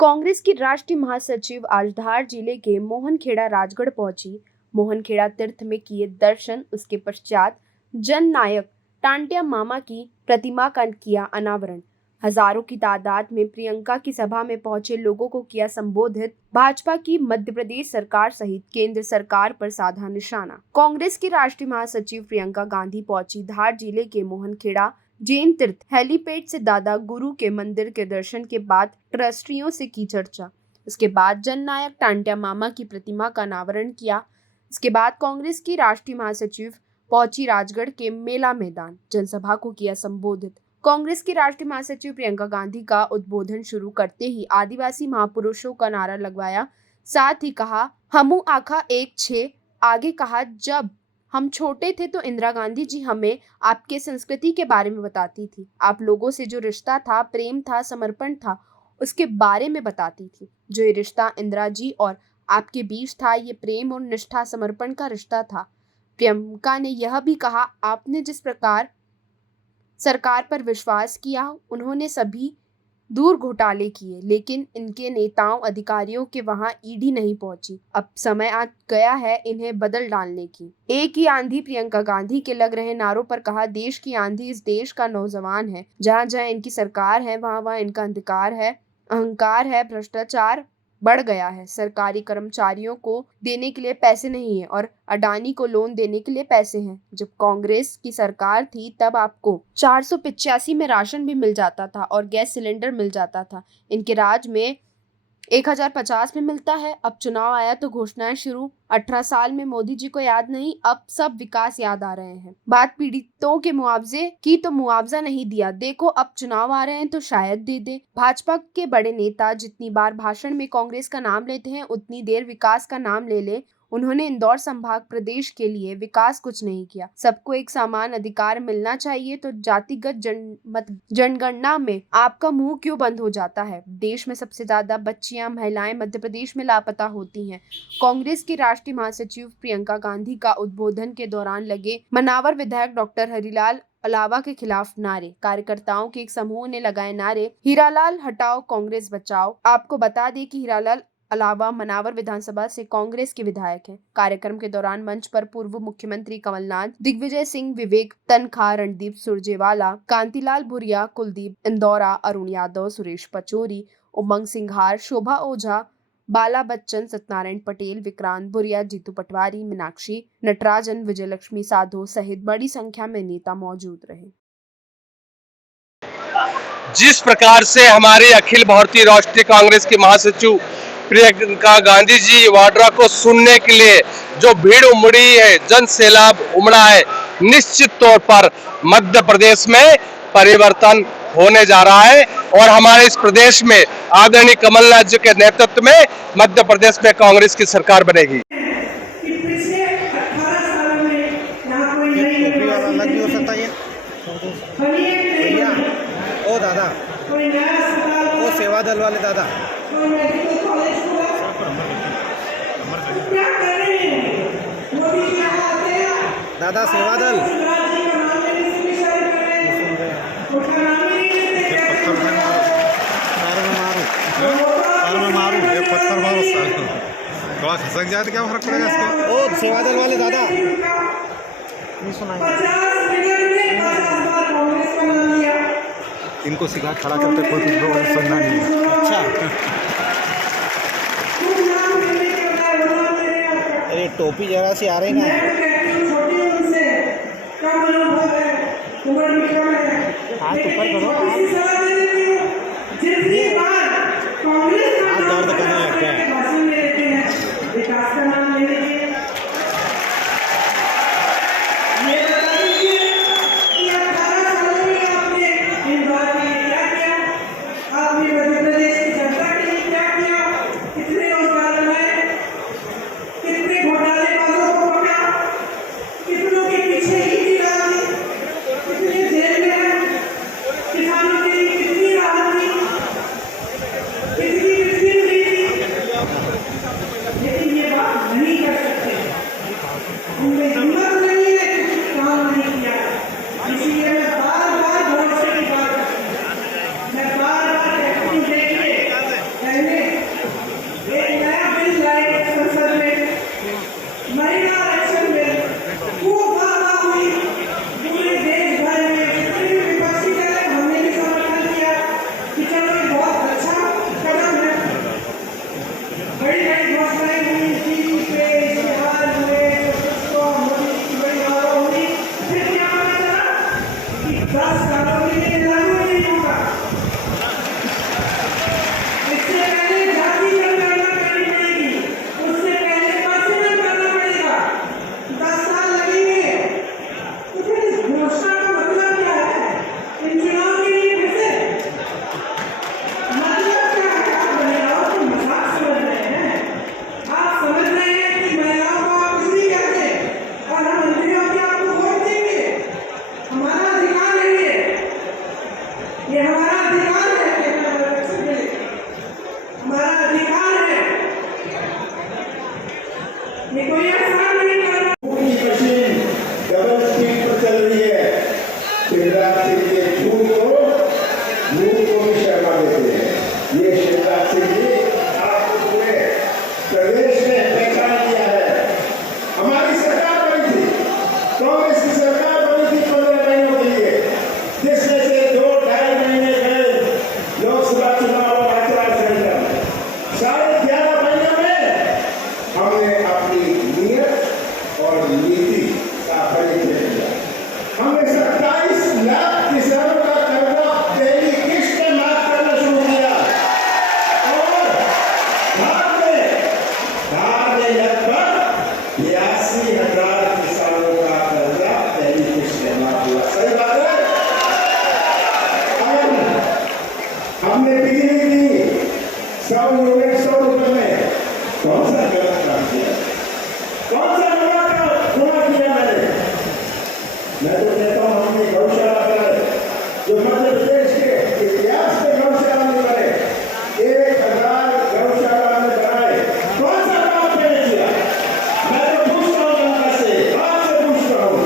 कांग्रेस की राष्ट्रीय महासचिव आज धार जिले के मोहनखेड़ा राजगढ़ पहुंची। मोहनखेड़ा तीर्थ में किए दर्शन, उसके पश्चात जननायक टांट्या मामा की प्रतिमा का किया अनावरण। हजारों की तादाद में प्रियंका की सभा में पहुंचे लोगों को किया संबोधित। भाजपा की मध्य प्रदेश सरकार सहित केंद्र सरकार पर साधा निशाना। कांग्रेस की राष्ट्रीय महासचिव प्रियंका गांधी पहुंची धार जिले के मोहनखेड़ा जैन तीर्थ हेलीपैड से दादा गुरु के मंदिर के दर्शन के बाद ट्रस्टियों से की चर्चा। उसके बाद जननायक टांट्या मामा की प्रतिमा का अनावरण किया। इसके बाद कांग्रेस की राष्ट्रीय महासचिव पहुंची राजगढ़ के मेला मैदान, जनसभा को किया संबोधित। कांग्रेस की राष्ट्रीय महासचिव प्रियंका गांधी का उद्बोधन शुरू करते ही आदिवासी महापुरुषों का नारा लगवाया। साथ ही कहा, हमू आखा एक छे। आगे कहा, जब हम छोटे थे तो इंदिरा गांधी जी हमें आपके संस्कृति के बारे में बताती थी। आप लोगों से जो रिश्ता था, प्रेम था, समर्पण था, उसके बारे में बताती थी। जो ये रिश्ता इंदिरा जी और आपके बीच था, ये प्रेम और निष्ठा, समर्पण का रिश्ता था। प्रियंका ने यह भी कहा, आपने जिस प्रकार सरकार पर विश्वास किया, उन्होंने सभी दूर घोटाले किए, लेकिन इनके नेताओं अधिकारियों के वहां ईडी नहीं पहुंची। अब समय आ गया है इन्हें बदल डालने की। एक ही आंधी प्रियंका गांधी के लग रहे नारों पर कहा, देश की आंधी इस देश का नौजवान है। जहां जहां इनकी सरकार है, वहां वहां इनका अहंकार है, भ्रष्टाचार बढ़ गया है। सरकारी कर्मचारियों को देने के लिए पैसे नहीं है और अडानी को लोन देने के लिए पैसे हैं। जब कांग्रेस की सरकार थी तब आपको 485 में राशन भी मिल जाता था और गैस सिलेंडर मिल जाता था। इनके राज में 1050 में मिलता है। अब चुनाव आया तो घोषणाएं शुरू। 18 साल में मोदी जी को याद नहीं, अब सब विकास याद आ रहे हैं। बात पीड़ितों के मुआवजे की तो मुआवजा नहीं दिया, देखो अब चुनाव आ रहे हैं तो शायद दे दे। भाजपा के बड़े नेता जितनी बार भाषण में कांग्रेस का नाम लेते हैं, उतनी देर विकास का नाम ले ले। उन्होंने इंदौर संभाग प्रदेश के लिए विकास कुछ नहीं किया। सबको एक समान अधिकार मिलना चाहिए, तो जातिगत जनगणना में आपका मुंह क्यों बंद हो जाता है? देश में सबसे ज्यादा बच्चियां, महिलाएं मध्य प्रदेश में लापता होती हैं। कांग्रेस की राष्ट्रीय महासचिव प्रियंका गांधी का उद्बोधन के दौरान लगे मनावर विधायक डॉक्टर हरिलाल अलावा के खिलाफ नारे। कार्यकर्ताओं के एक समूह ने लगाए नारे, हीरालाल हटाओ, कांग्रेस बचाओ। आपको बता दें कि हीरालाल अलावा मनावर विधानसभा से कांग्रेस के विधायक हैं। कार्यक्रम के दौरान मंच पर पूर्व मुख्यमंत्री कमलनाथ, दिग्विजय सिंह, विवेक तनखा, रणदीप सुरजेवाला, कांतिलाल भूरिया, कुलदीप इंदौरा, अरुण यादव, सुरेश पचौरी, उमंग सिंघार, शोभा ओझा, बाला बच्चन, सत्यनारायण पटेल, विक्रांत भूरिया, जीतू पटवारी, मीनाक्षी नटराजन, विजयलक्ष्मी साधो सहित बड़ी संख्या में नेता मौजूद रहे। जिस प्रकार से हमारी अखिल भारतीय राष्ट्रीय कांग्रेस की महासचिव प्रियंका गांधी जी वाड्रा को सुनने के लिए जो भीड़ उमड़ी है, जन सैलाब उमड़ा है, निश्चित तौर पर मध्य प्रदेश में परिवर्तन होने जा रहा है और हमारे इस प्रदेश में आदरणीय कमलनाथ जी के नेतृत्व में मध्य प्रदेश में कांग्रेस की सरकार बनेगी। ओ दादा, ओ सेवा दल वाले दादा, दादा सेवा दल, पत्थर मारो थोड़ा खसक जाए तो क्या फर्क पड़ेगा इसको। ओ सेवा दल वाले दादा, नहीं सुनाई। इनको सिखा खड़ा करते कोई कुछ सुनना नहीं है। अच्छा, अरे टोपी जरा सी आ रही ना। हाथ ऊपर करो, हाथ दर्द करने लग गया है। जी आपको पूरे प्रदेश में पहचान दिया है। हमारी सरकार बनी थी, कांग्रेस की सरकार बनी थी 15 महीनों के लिए, जिसमें से 2-2.5 महीने गए लोकसभा चुनाव और आचार संहिता में। साढ़े 11 महीनों में हमने अपनी नीयत और नीति का परिचय दिया। हमने 27 लाख किसानों का कर्जा पहली किस्त में माफ करना शुरू किया और धार में लगभग 82,000 किसानों का कर्जा पहली किस्त में माफ हुआ। सही बात है। हमने बिजली दी 100 यूनिट 100 रुपए में। कौन सा गलत काम किया? कौन सा गुनाह किया मैंने? मैं तो कहता हूँ